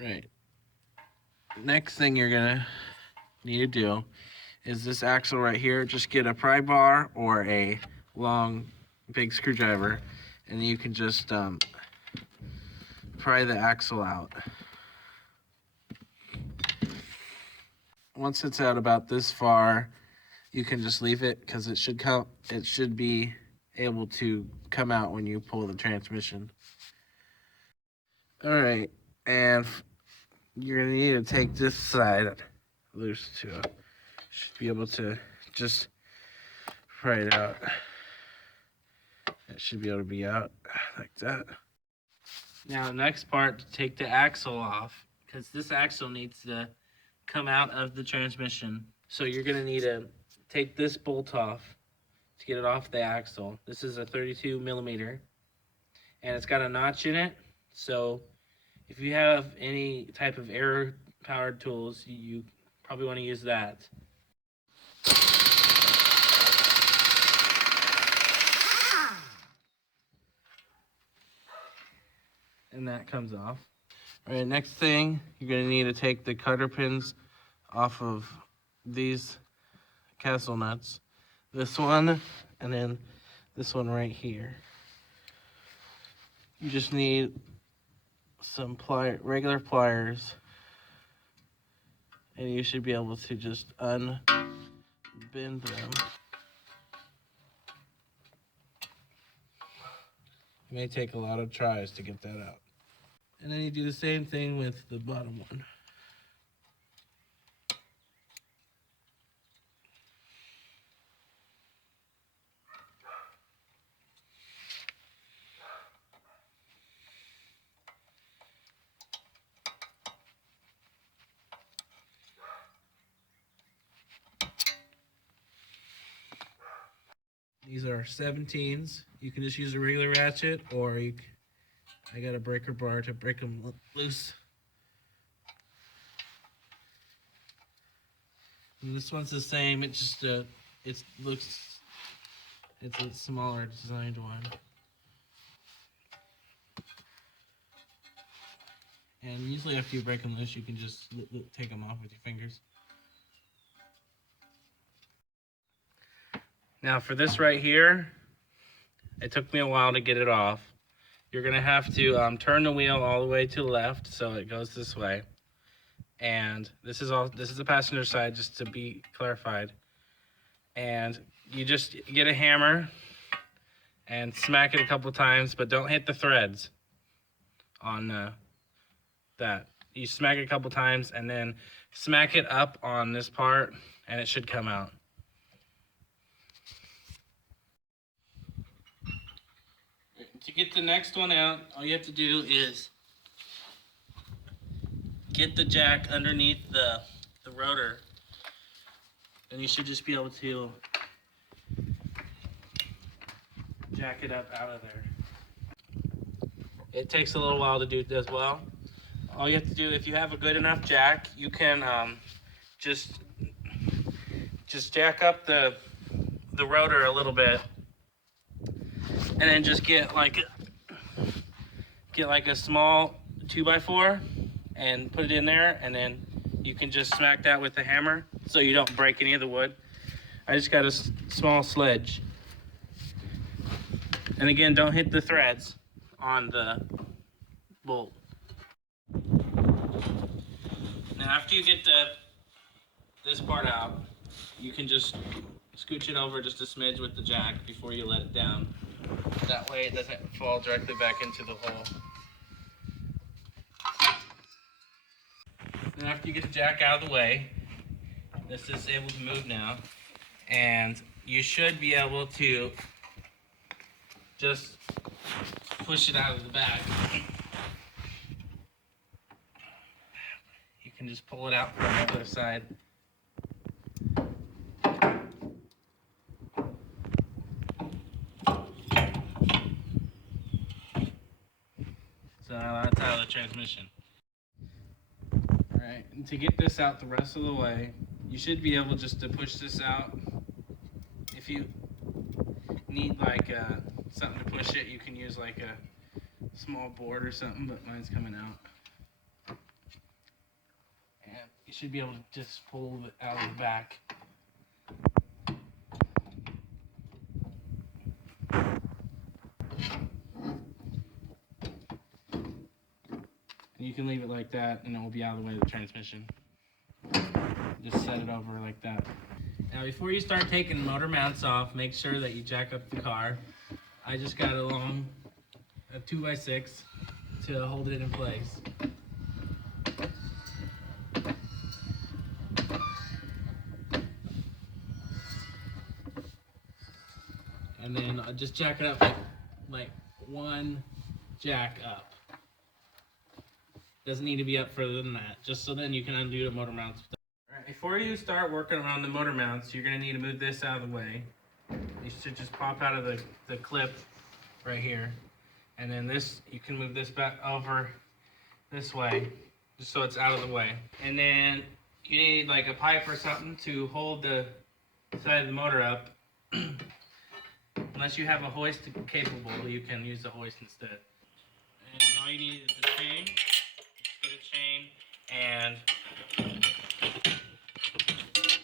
Right. Next thing you're gonna need to do is this axle right here. Just get a pry bar or a long, big screwdriver, and you can just pry the axle out. Once it's out about this far, you can just leave it because it should come. It should be able to come out when you pull the transmission. All right, and you're gonna need to take this side loose too. Should be able to just pry it out. It should be able to be out like that. Now the next part, to take the axle off, because this axle needs to come out of the transmission. So you're gonna need to take this bolt off to get it off the axle. This is a 32 millimeter, and it's got a notch in it. So if you have any type of air powered tools, you probably want to use that. And that comes off. All right, next thing, you're gonna need to take the cutter pins off of these castle nuts. This one, and then this one right here. You just need some regular pliers, and you should be able to just unbend them. It may take a lot of tries to get that out. And then you do the same thing with the bottom one. These are 17s. You can just use a regular ratchet, or I got a breaker bar to break them loose. And this one's the same. It's just it's a smaller designed one. And usually after you break them loose, you can just take them off with your fingers. Now for this right here, it took me a while to get it off. You're gonna have to turn the wheel all the way to the left, so it goes this way. And this is the passenger side, just to be clarified. And you just get a hammer and smack it a couple times, but don't hit the threads on that. You smack it a couple times and then smack it up on this part, and it should come out. To get the next one out, all you have to do is get the jack underneath the rotor, and you should just be able to jack it up out of there. It takes a little while to do as well. All you have to do, if you have a good enough jack, you can just jack up the rotor a little bit, and then just get like a small 2x4 and put it in there, and then you can just smack that with the hammer so you don't break any of the wood. I just got a small sledge. And again, don't hit the threads on the bolt. Now after you get this part out, you can just scooch it over just a smidge with the jack before you let it down. That way it doesn't fall directly back into the hole. Then after you get the jack out of the way, this is able to move now, and you should be able to just push it out of the back. You can just pull it out from the other side. So now that's out of the transmission. Alright, and to get this out the rest of the way, you should be able just to push this out. If you need like something to push it, you can use like a small board or something, but mine's coming out. you should be able to just pull it out of the back. You can leave it like that and it will be out of the way of the transmission. Just set it over like that. Now before you start taking motor mounts off, make sure that you jack up the car. I just got a 2x6 to hold it in place. And then I'll just jack it up like one jack up. Doesn't need to be up further than that, just so then you can undo the motor mounts. Alright, before you start working around the motor mounts, you're going to need to move this out of the way. You should just pop out of the clip right here. And then this, you can move this back over this way, just so it's out of the way. And then you need like a pipe or something to hold the side of the motor up. Unless you have a hoist capable, you can use the hoist instead. And all you need is the chain. Get a chain and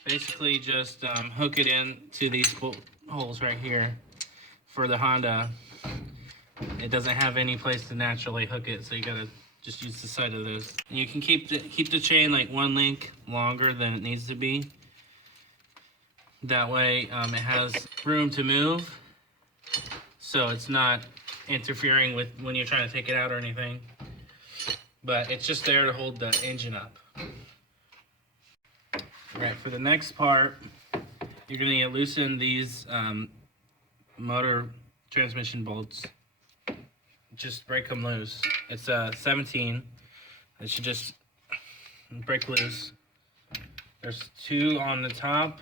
basically just hook it in to these bolt holes right here. For the Honda, it doesn't have any place to naturally hook it, so you gotta just use the side of those. And you can keep the chain like one link longer than it needs to be. That way it has room to move, so it's not interfering with when you're trying to take it out or anything. But it's just there to hold the engine up. Right, for the next part, you're going to loosen these motor transmission bolts. Just break them loose. It's 17. It should just break loose. There's 2 on the top,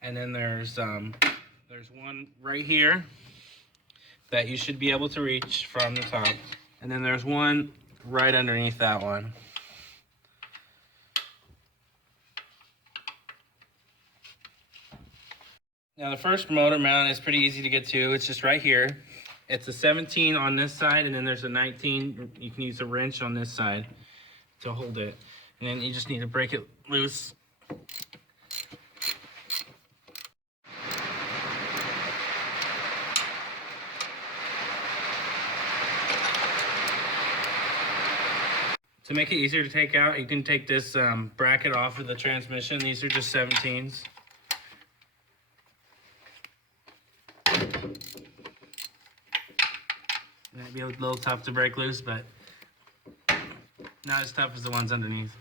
and then there's one right here that you should be able to reach from the top. And then there's one right underneath that one. Now the first motor mount is pretty easy to get to. It's just right here. It's a 17 on this side, and then there's a 19. You can use a wrench on this side to hold it. And then you just need to break it loose. To make it easier to take out, you can take this bracket off of the transmission. These are just 17s. It might be a little tough to break loose, but not as tough as the ones underneath.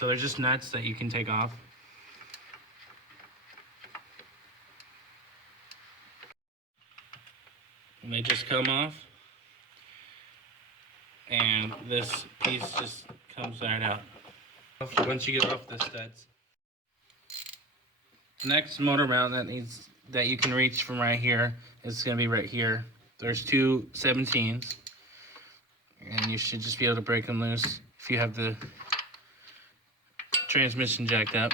So they're just nuts that you can take off. And they just come off. And this piece just comes right out once you get off the studs. The next motor mount that you can reach from right here is going to be right here. There's 2 17s, and you should just be able to break them loose if you have the transmission jacked up.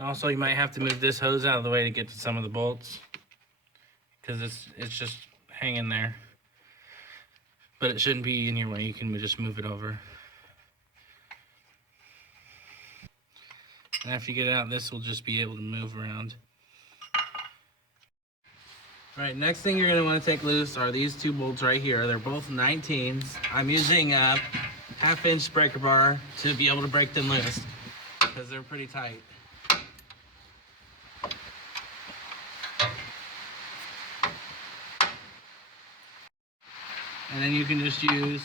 Also, you might have to move this hose out of the way to get to some of the bolts, because it's just hanging there. But it shouldn't be in your way. You can just move it over. And after you get it out, this will just be able to move around. All right, next thing you're going to want to take loose are these 2 bolts right here. They're both 19s. I'm using a 1/2-inch breaker bar to be able to break them loose because they're pretty tight. And then you can just use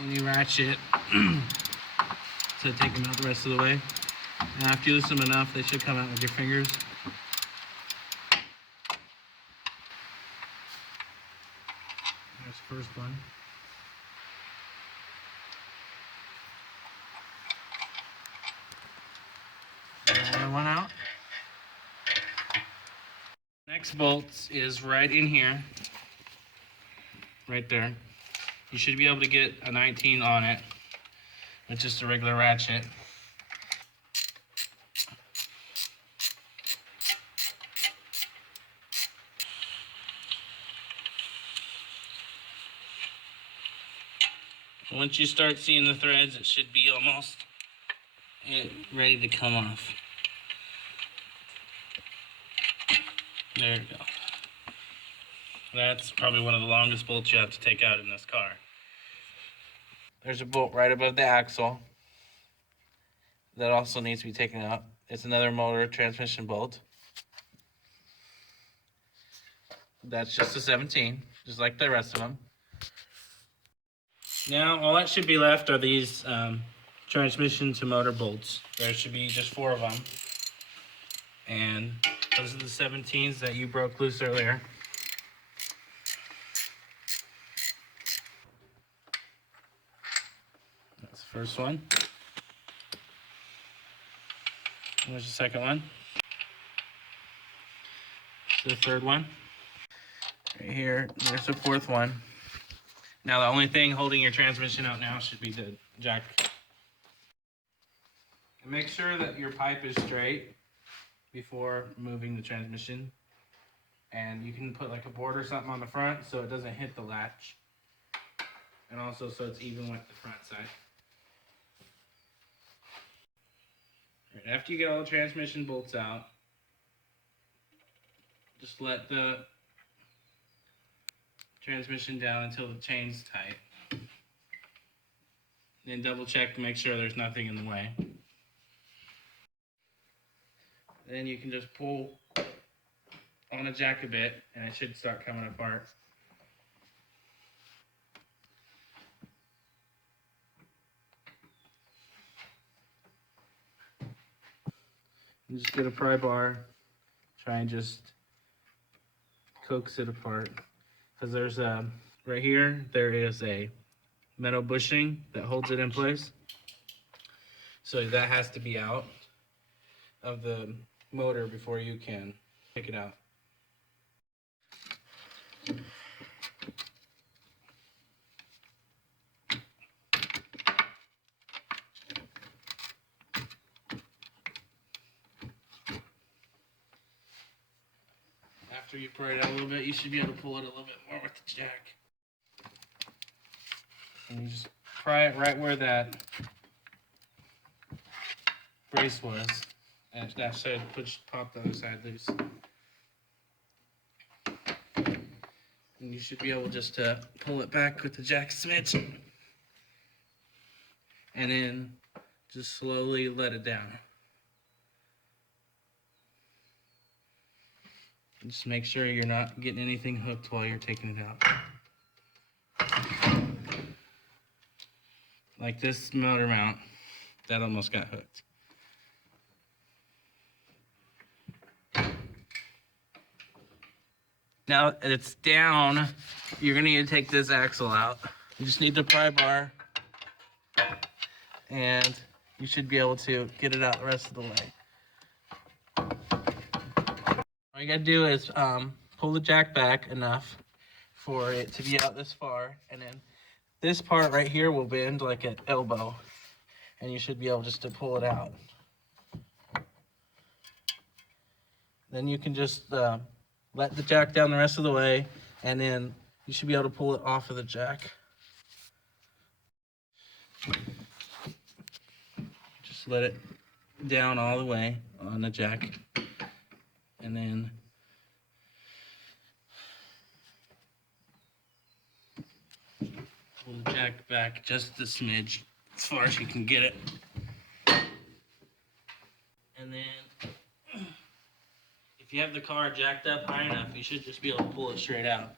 any ratchet to take them out the rest of the way. And after you loosen them enough, they should come out with your fingers. There's the first one. Another one out. Next bolt is right in here. right there. You should be able to get a 19 on it with just a regular ratchet. Once you start seeing the threads, it should be almost ready to come off. There you go. That's probably one of the longest bolts you have to take out in this car. There's a bolt right above the axle that also needs to be taken out. It's another motor transmission bolt. That's just a 17, just like the rest of them. Now, all that should be left are these transmission to motor bolts. There should be just 4 of them. And those are the 17s that you broke loose earlier. That's the first one. There's the second one. The third one. Right here, there's the 4th one. Now the only thing holding your transmission out now should be the jack. And make sure that your pipe is straight before moving the transmission. And you can put like a board or something on the front so it doesn't hit the latch. And also so it's even with the front side. Right, after you get all the transmission bolts out, just let the transmission down until the chain's tight. Then double check to make sure there's nothing in the way. Then you can just pull on a jack a bit and it should start coming apart. And just get a pry bar, try and just coax it apart. Because there's a, right here, there is a metal bushing that holds it in place. So that has to be out of the motor before you can pick it out. After you pry it out a little bit, you should be able to pull it a little bit more with the jack. And you just pry it right where that brace was. And that side, pop the other side loose. And you should be able just to pull it back with the jack smidge. And then just slowly let it down. And just make sure you're not getting anything hooked while you're taking it out. Like this motor mount, that almost got hooked. Now that it's down, you're gonna need to take this axle out. You just need the pry bar, and you should be able to get it out the rest of the way. All you gotta do is pull the jack back enough for it to be out this far, and then this part right here will bend like an elbow, and you should be able just to pull it out. Then you can just let the jack down the rest of the way, and then you should be able to pull it off of the jack. Just let it down all the way on the jack, and then pull the jack back just a smidge, as far as you can get it. And then if you have the car jacked up high enough, you should just be able to pull it straight out.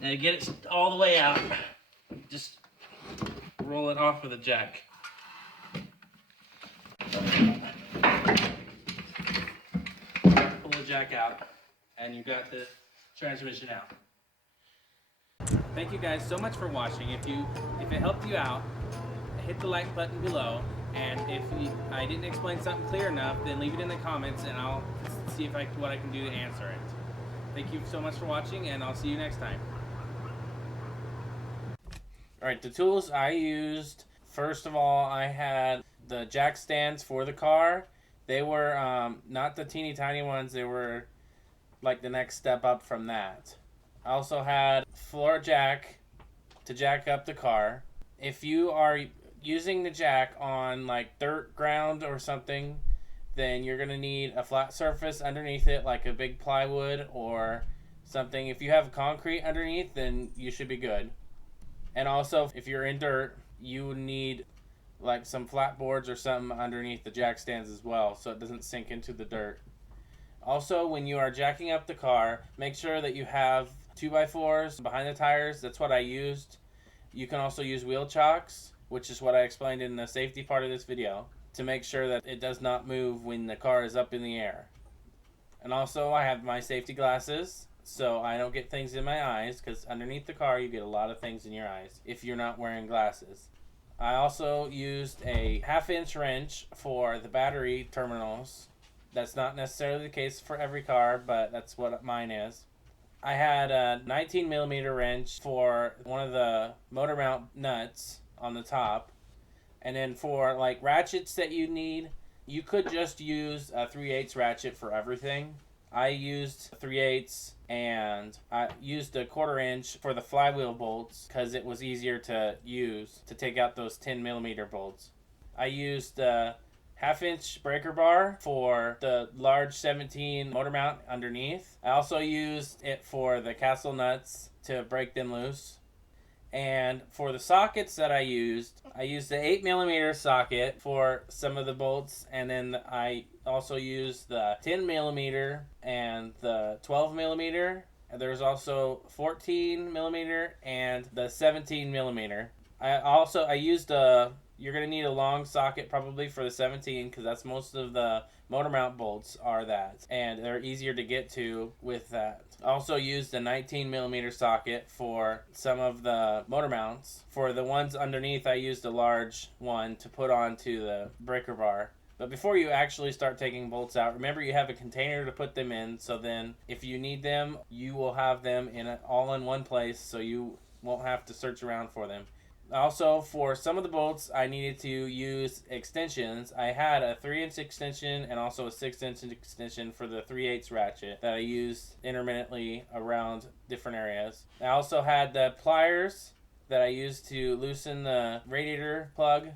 Now to get it all the way out, just roll it off with a jack. Pull the jack out, and you've got the transmission out. Thank you guys so much for watching. If it helped you out, hit the like button below And if I didn't explain something clear enough, then leave it in the comments and I'll see if what I can do to answer it. Thank you so much for watching, and I'll see you next time. Alright, the tools I used, first of all, I had the jack stands for the car. They were not the teeny tiny ones, they were like the next step up from that. I also had floor jack to jack up the car. If you are using the jack on like dirt ground or something, then you're going to need a flat surface underneath it, like a big plywood or something. If you have concrete underneath, then you should be good. And also, if you're in dirt, you need like some flat boards or something underneath the jack stands as well, so it doesn't sink into the dirt. Also, when you are jacking up the car, make sure that you have 2x4s behind the tires. That's what I used. You can also use wheel chocks, which is what I explained in the safety part of this video, to make sure that it does not move when the car is up in the air. And also, I have my safety glasses, so I don't get things in my eyes, because underneath the car you get a lot of things in your eyes if you're not wearing glasses. I also used a 1/2-inch wrench for the battery terminals. That's not necessarily the case for every car, but that's what mine is. I had a 19mm wrench for one of the motor mount nuts on the top. And then for like ratchets that you need, you could just use a 3/8 ratchet for everything. I used 3/8, and I used a 1/4-inch for the flywheel bolts because it was easier to use to take out those 10mm bolts. I used a 1/2-inch breaker bar for the large 17 motor mount underneath. I also used it for the castle nuts to break them loose. And for the sockets that I used the 8mm socket for some of the bolts, and then I also used the 10mm and the 12mm. And there's also 14mm and the 17mm. I used you're going to need a long socket probably for the 17, because that's most of the motor mount bolts are that, and they're easier to get to with that. Also used a 19mm socket for some of the motor mounts. For the ones underneath, I used a large one to put onto the breaker bar. But before you actually start taking bolts out, remember you have a container to put them in, so then if you need them, you will have them all in one place, so you won't have to search around for them. Also, for some of the bolts, I needed to use extensions. I had a 3-inch extension and also a 6-inch extension for the 3/8 ratchet that I used intermittently around different areas. I also had the pliers that I used to loosen the radiator plug,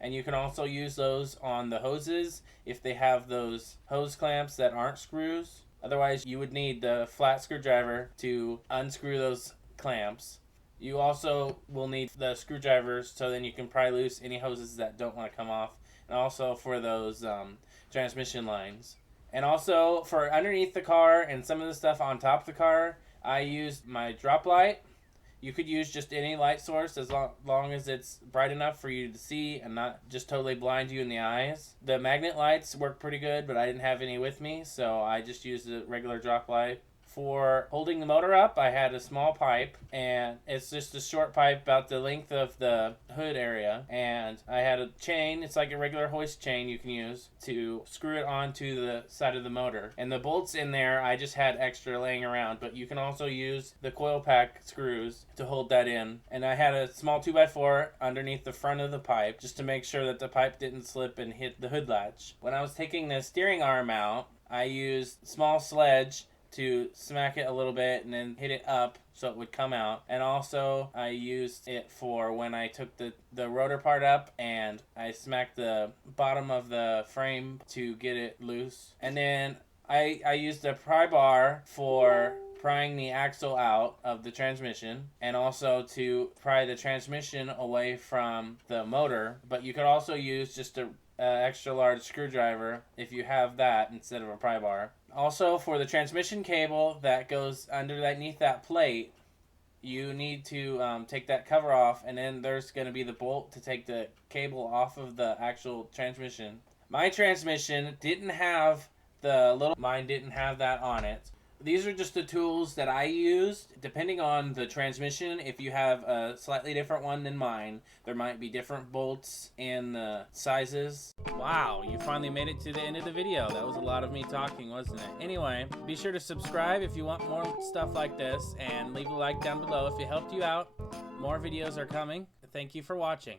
and you can also use those on the hoses if they have those hose clamps that aren't screws. Otherwise, you would need the flat screwdriver to unscrew those clamps. You also will need the screwdrivers, so then you can pry loose any hoses that don't want to come off, and also for those transmission lines. And also for underneath the car and some of the stuff on top of the car, I used my drop light. You could use just any light source as long as it's bright enough for you to see and not just totally blind you in the eyes. The magnet lights work pretty good, but I didn't have any with me, so I just used a regular drop light. For holding the motor up, I had a small pipe, and it's just a short pipe about the length of the hood area, and I had a chain. It's like a regular hoist chain you can use to screw it onto the side of the motor. And the bolts in there, I just had extra laying around, but you can also use the coil pack screws to hold that in. And I had a small 2x4 underneath the front of the pipe just to make sure that the pipe didn't slip and hit the hood latch. When I was taking the steering arm out, I used small sledge to smack it a little bit and then hit it up so it would come out. And also I used it for when I took the rotor part up and I smacked the bottom of the frame to get it loose. And then I used a pry bar for prying the axle out of the transmission, and also to pry the transmission away from the motor. But you could also use just a extra large screwdriver if you have that instead of a pry bar. Also, for the transmission cable that goes underneath that plate, you need to take that cover off, and then there's going to be the bolt to take the cable off of the actual transmission. My transmission didn't have mine didn't have that on it. These are just the tools that I used. Depending on the transmission, if you have a slightly different one than mine, there might be different bolts and sizes. Wow, you finally made it to the end of the video. That was a lot of me talking, wasn't it? Anyway, be sure to subscribe if you want more stuff like this, and leave a like down below if it helped you out. More videos are coming. Thank you for watching.